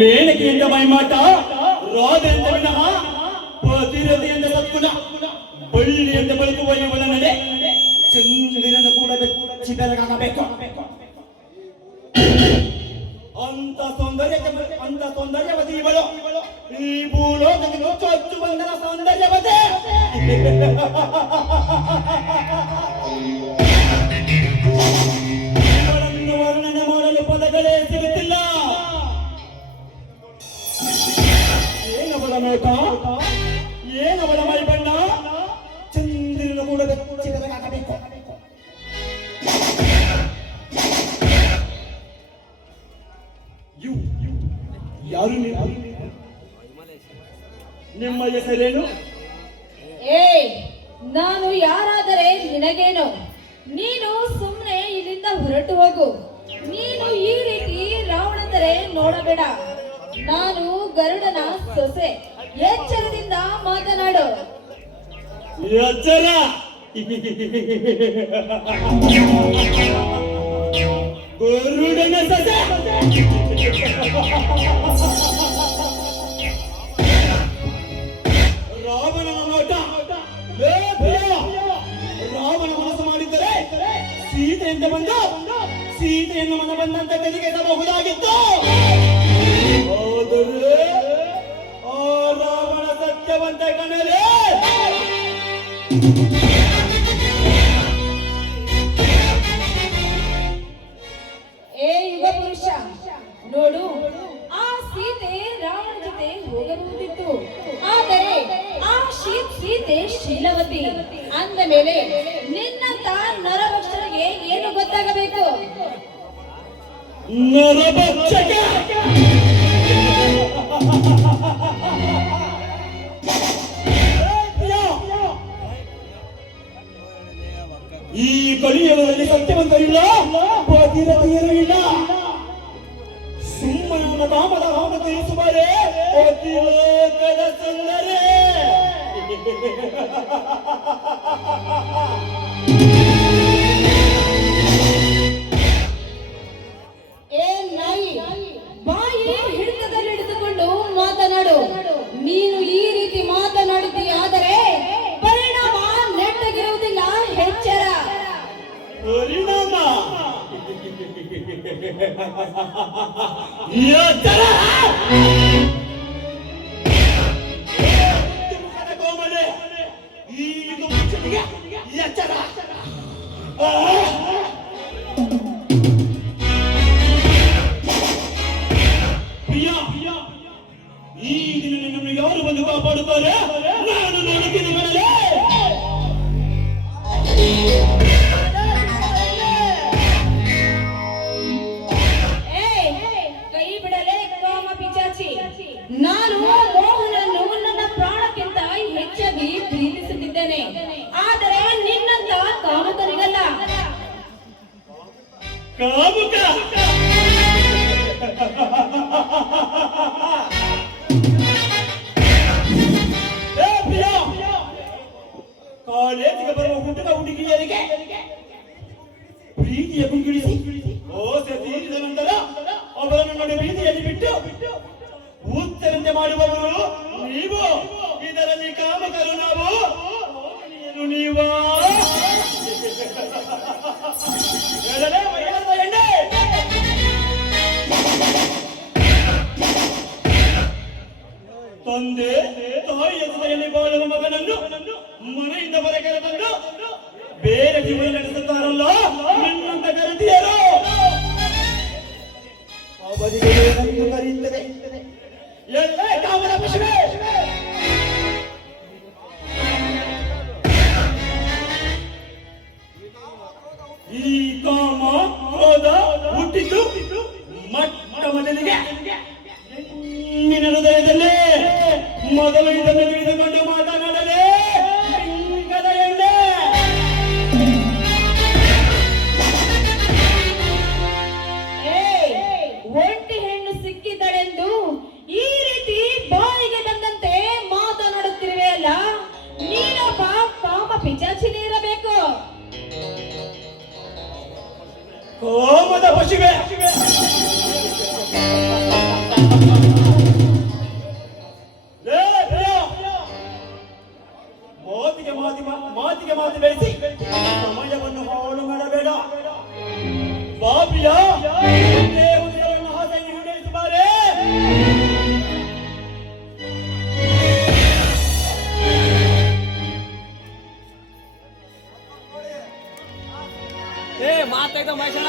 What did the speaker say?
ಮೇನಕೆಯಿಂದ ಮೈಮಾಟ ರಾಧೆಯಿಂದ ವಿನಃ ಪತಿರತೆಯಿಂದ ಸತ್ಗುಣ ಬಳ್ಳಿಯಿಂದ ಬಳುಕುವ ಇವಳ ನಡೆ ಚಂದ್ರನ ಕೂಡ ಬೆಚ್ಚಿ ಬೆರಗಾಗಬೇಕು. ಅಂತ ಸೌಂದರ್ಯವತಿ ಇವಳು ಈ ಭೂಲೋಕಕ್ಕೆ ಚೊಚ್ಚು ಬಂದರ ಸೌಂದರ್ಯವತೆ. ಇವಳನ್ನು ವರ್ಣನೆ ಮಾಡಲು ಪದಗಳೇ ಸಿಗುತ್ತಿಲ್ಲ. ಏನವಳ ನೋಟ, ಏನವಳ ಮೈ ಬಣ್ಣ, ಚಂದ್ರನ ಕೂಡ ಬೆಚ್ಚಿ ಬೆರಗಾಗಬೇಕು. ಯಾರು ನೀವು? ನಿಮ್ಮ ಹೆಸರೇನು? ನಾನು ಯಾರಾದರೆ ನಿನಗೇನು? ನೀನು ಸುಮ್ಮನೆ ಇಲ್ಲಿಂದ ಹೊರಟು ಹೋಗು. ನೀನು ಈ ರೀತಿ ರಾವಣಂದರೆ ನೋಡಬೇಡ. ನಾನು ಗರುಡನ ಸೊಸೆ. ಎಚ್ಚರದಿಂದ ಮಾತನಾಡು. ಎಚ್ಚರ? ಗರುಡನ ಸೊಸೆ? ರಾವಣನ ನೋಟ. ರಾವಣ ಮನಸ್ಸು ಮಾಡಿದ್ದರೆ ಸೀತೆಯಿಂದ ಬಂದು ಸೀತೆಯನ್ನು ಮನ ಬಂದಂತೆ ತೆಗೆಸಬಹುದಾಗಿತ್ತು. ಆದರೆ ಆ ರಾವಣ ಸತ್ಯವಂತ ಕಣಲೆ. ಯುಗ ಪುರುಷ ನೋಡು, ಆ ಸೀತೆ ರಾವಣ ಜೊತೆ ಹೋಗಬಹುದಿತ್ತು. ಆದರೆ ಆ ಸೀತೆ ಶೀಲವತಿ ಅಂದ ಮೇಲೆ ನಿನ್ನಂತ ನರಭಕ್ಷರಿಗೆ ಏನು ಗೊತ್ತಾಗಬೇಕು? ನರಭಕ್ಷಕ ಈ ಕಲಿಯುಗದಲ್ಲಿ ಸತ್ಯವಂತರಿಲ್ಲ, ಪತಿರತೆಯರು ಇಲ್ಲ. ಸುಮ್ಮನ ಕಾಮದ ಕಾಮ ತಿಳಿಸುವರೆ ಅತಿಲೋಕದ ಸುಂದರೇ. ನಾಯಿ, ಬಾಯಿ ಹಿಡಿತದಲ್ಲಿ ಹಿಡಿದುಕೊಂಡು ಮಾತನಾಡು. ನೀನು ಈ ರೀತಿ ಮಾತನಾಡುತ್ತೀಯಾದರೆ ಪರಿಣಾಮ ನೆಟ್ಟಗಿರುವುದಿಲ್ಲ. ಎಚ್ಚರ. ಪರಿಣಾಮ? ಕೋಮಲೆ, ಈಗ ಎಚ್ಚರ. ಈ ದಿನ ನಿನ್ನನ್ನು ಯಾರು ಬಂದು ಕಾಪಾಡುತ್ತಾರೆ? ನಾನು ನೋಡುತ್ತೀನಿ ಮನೆಯೇ. ಕೈ ಬಿಡಲೇ ಕಾಮ ಪಿಚಾಚಿ. ನಾನು ಮೋಹನನ್ನು ನನ್ನ ಪ್ರಾಣಕ್ಕಿಂತ ಹೆಚ್ಚಾಗಿ ಪ್ರೀತಿಸುತ್ತಿದ್ದೇನೆ. ಆದರೆ ನಿನ್ನಂತ ಕಾಮುಕರಿಗಲ್ಲ. ಕಾಮುಕ? ಕಾಲೇಜಿಗೆ ಬರುವ ಹುಡುಗ ಹುಡುಗಿಯರಿಗೆ ಪ್ರೀತಿಯ ಕುಂಗಿಳಿಸಿ ಓಸೆ ತೀರಿದ ನಂತರ ಅವರನ್ನು ನೋಡಿ ಪ್ರೀತಿಯಲ್ಲಿ ಬಿಟ್ಟು ಉತ್ತರಂತೆ ಮಾಡುವವರು ನೀವು. ಇದರಲ್ಲಿ ಕಾಮಕರು ನಾವು. ನೀವಾ ತಂದೆ ತಾಯಿಯ ಜೊತೆಯಲ್ಲಿ ಬಾಳುವ ಮಗನನ್ನು ಮನೆಯಿಂದ ಹೊರಗೆ ತಂದು ಬೇರೆ ಜೀವನ ನಡೆಸುತ್ತಾರಲ್ಲ ನಿನ್ನಂತ ಕರೆದಿಯರು. ಅವರಿಗೆ ಏನಂದು ಕರೆಯುತ್ತದೆ? ಎಲ್ಲೇ ಕಾಮನ ಪಶುವೆ. ಈ ಕಾಮ ಕ್ರೋಧ ಹುಟ್ಟಿದ್ದು ಮೊಟ್ಟ ಮೊದಲಿಗೆ ನಿನ್ನ ಹೃದಯದಲ್ಲೇ. ಮೊದಲು ಇದನ್ನು ತಿಳಿದುಕೊಂಡು ಮಾತನಾಡಲೇ ಲಿಂಗದ ಎಣ್ಣೆ. ಒಂಟಿ ಹೆಣ್ಣು ಸಿಕ್ಕಿದ್ದಳೆಂದು ಈ ರೀತಿ ಬಾಯಿಗೆ ಬಂದಂತೆ ಮಾತನಾಡುತ್ತಿರುವೆಯಲ್ಲ, ನೀನೊಬ್ಬ ಕಾಮ ಪಿಚಾಚಿನೇ ಇರಬೇಕು. ಕೋಮದ ಪಶುವೆ. ಲೇ ಪ್ರಿಯ, ಮಾತಿಗೆ ಮಾತು ಬೆಳೆಸಿ ಸಮಯವನ್ನು ಹಾಳು ಮಾಡಬೇಡ. ಬಾಪಿಯ ದೇವತೆಗಳನ್ನು ಹಾಸನ್ನು ಈಡೇರಿಸಿ ಬಾರೆ. ಮಾತಾಯ್ತು ಮಹೇಶಣ್ಣ.